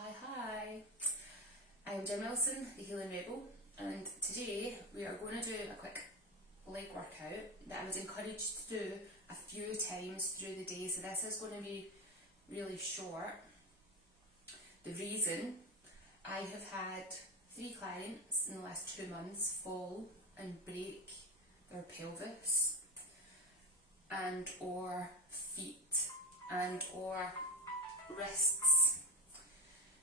Hi. I'm Jen Wilson, the Healing Rebel, and today we are going to do a quick leg workout that I was encouraged to do a few times through the day, so this is going to be really short. The reason, I have had 3 clients in the last 2 months fall and break their pelvis and or feet and or wrists.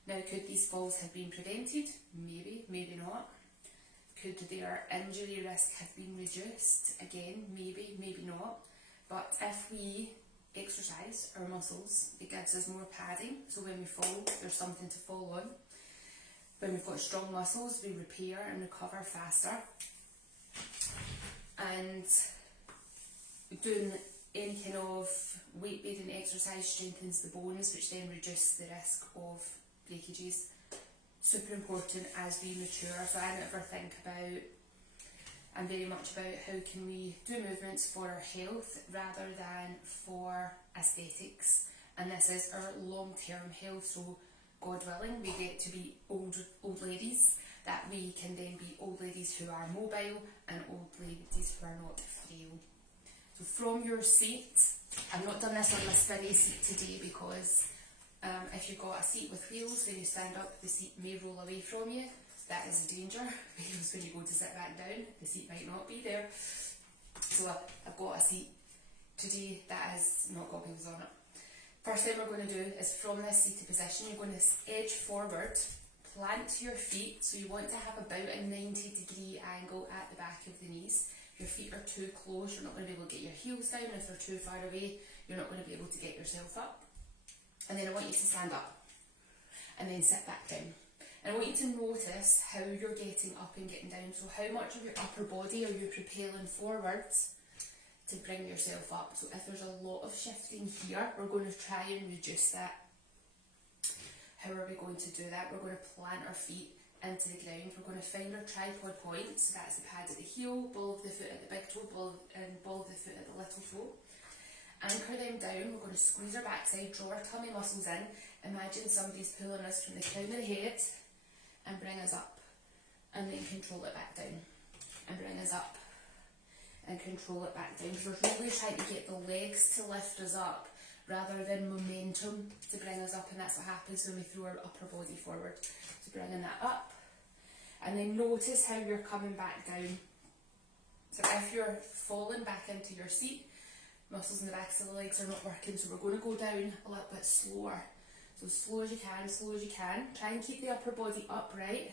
Now, could these falls have been prevented? Maybe, maybe not. Could their injury risk have been reduced? Again, maybe, maybe not. But if we exercise our muscles, it gives us more padding, so when we fall, there's something to fall on. When we've got strong muscles, we repair and recover faster. And doing any kind of weight-bearing exercise strengthens the bones, which then reduce the risk of breakages. Super important as we mature, so I never think about, I'm very much about how can we do movements for our health rather than for aesthetics, and this is our long-term health, so God willing we get to be old ladies, that we can then be old ladies who are mobile and old ladies who are not frail. So from your seat, I've not done this on my spinny seat today because if you've got a seat with wheels, when you stand up, the seat may roll away from you. That is a danger, because when you go to sit back down, the seat might not be there. So I've got a seat today that has not got wheels on it. First thing we're going to do is, from this seated position, you're going to edge forward, plant your feet, so you want to have about a 90-degree angle at the back of the knees. If your feet are too close, you're not going to be able to get your heels down. If they're too far away, you're not going to be able to get yourself up. And then I want you to stand up and then sit back down. And I want you to notice how you're getting up and getting down. So how much of your upper body are you propelling forwards to bring yourself up? So if there's a lot of shifting here, we're going to try and reduce that. How are we going to do that? We're going to plant our feet into the ground. We're going to find our tripod point, so that's the pad at the heel, ball of the foot at the big toe, ball of the foot at the little toe. Anchor them down. We're going to squeeze our backside, draw our tummy muscles in. Imagine somebody's pulling us from the crown of the head and bring us up, and then control it back down, and bring us up and control it back down. So we're really trying to get the legs to lift us up rather than momentum to bring us up, and that's what happens when we throw our upper body forward. So bringing that up, and then notice how you're coming back down. So if you're falling back into your seat, muscles in the backs of the legs are not working, so we're going to go down a little bit slower. So slow as you can, slow as you can. Try and keep the upper body upright.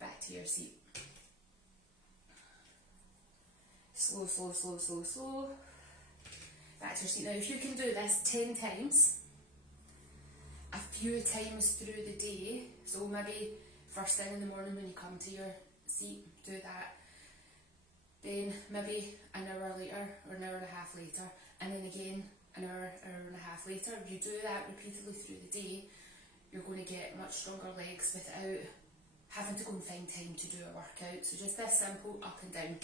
Back to your seat. Slow, slow, slow, slow, slow. Back to your seat. Now if you can do this 10 times, a few times through the day, so maybe first thing in the morning when you come to your seat, do that. Then maybe an hour later or an hour and a half later, and then again an hour and a half later. If you do that repeatedly through the day, you're going to get much stronger legs without having to go and find time to do a workout. So just this simple, up and down.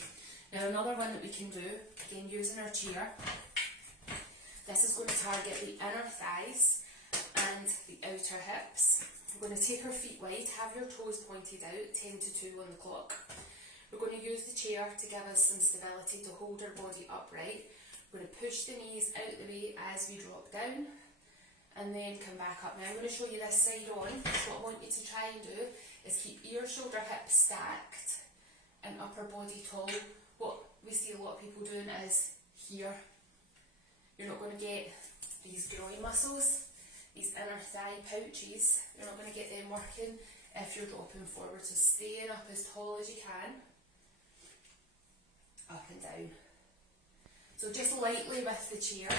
Now another one that we can do, again using our chair, this is going to target the inner thighs and the outer hips. We're going to take our feet wide, have your toes pointed out, 10 to 2 on the clock. We're going to use the chair to give us some stability to hold our body upright. We're going to push the knees out the way as we drop down and then come back up. Now I'm going to show you this side on. So what I want you to try and do is keep ear, shoulder, hips stacked and upper body tall. What we see a lot of people doing is here. You're not going to get these groin muscles, these inner thigh pouches. You're not going to get them working if you're dropping forward. So staying up as tall as you can. Up and down. So just lightly with the chair,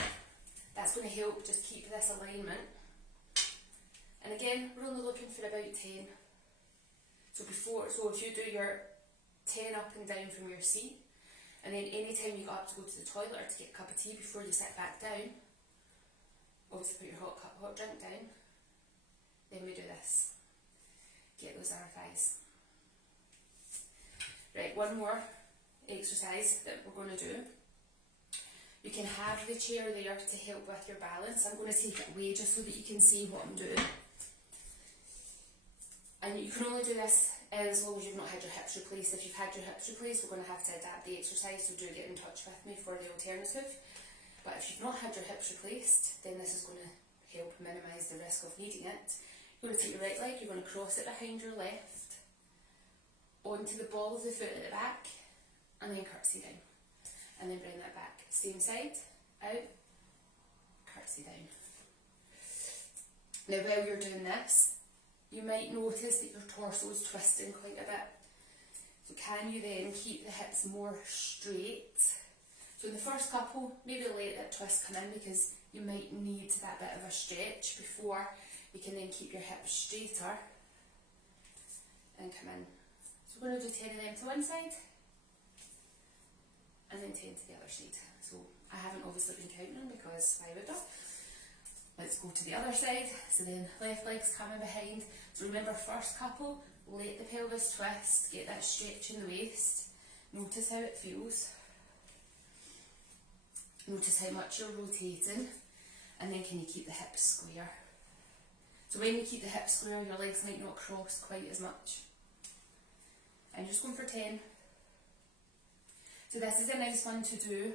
that's going to help just keep this alignment. And again, we're only looking for about 10. So if you do your 10 up and down from your seat, and then anytime you go up to go to the toilet or to get a cup of tea before you sit back down, obviously put your hot drink down, then we do this. Get those inner thighs. Right, one more exercise that we're going to do. You can have the chair there to help with your balance. I'm going to take it away just so that you can see what I'm doing. And you can only do this as long as you've not had your hips replaced. If you've had your hips replaced, we're going to have to adapt the exercise, so do get in touch with me for the alternative. But if you've not had your hips replaced, then this is going to help minimise the risk of needing it. You're going to take your right leg, you're going to cross it behind your left, onto the ball of the foot at the back, and then curtsy down. And then bring that back. Same side, out, curtsy down. Now while you're doing this, you might notice that your torso is twisting quite a bit. So can you then keep the hips more straight? So in the first couple, maybe let that twist come in, because you might need that bit of a stretch before you can then keep your hips straighter and come in. So we're going to do 10 of them to one side and then 10 to the other side. So I haven't obviously been counting them because why would I? Let's go to the other side. So then left leg's coming behind. So remember, first couple, let the pelvis twist, get that stretch in the waist. Notice how it feels. Notice how much you're rotating, and then can you keep the hips square? So when you keep the hips square, your legs might not cross quite as much. And you're just going for 10. So this is a nice one to do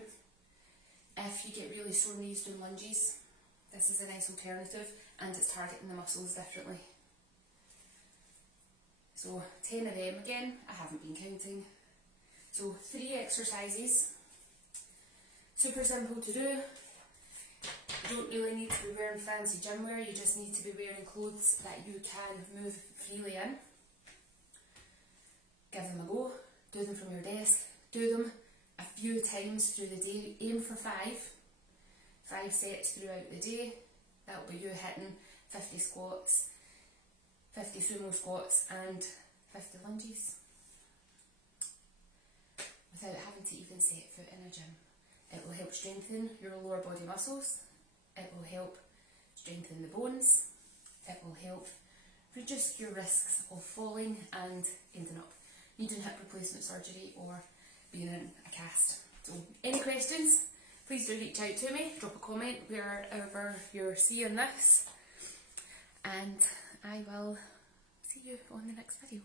if you get really sore knees doing lunges. This is a nice alternative, and it's targeting the muscles differently. So 10 of them, again, I haven't been counting. So 3 exercises. Super simple to do. You don't really need to be wearing fancy gym wear, you just need to be wearing clothes that you can move freely in. Give them a go, do them from your desk, do them a few times through the day. Aim for 5 sets throughout the day. That will be you hitting 50 squats, 50 sumo squats and 50 lunges without having to even set foot in a gym. It will help strengthen your lower body muscles, it will help strengthen the bones, it will help reduce your risks of falling and ending up needing hip replacement surgery or being in a cast. So any questions, please do reach out to me, drop a comment wherever you're seeing this, and I will see you on the next video.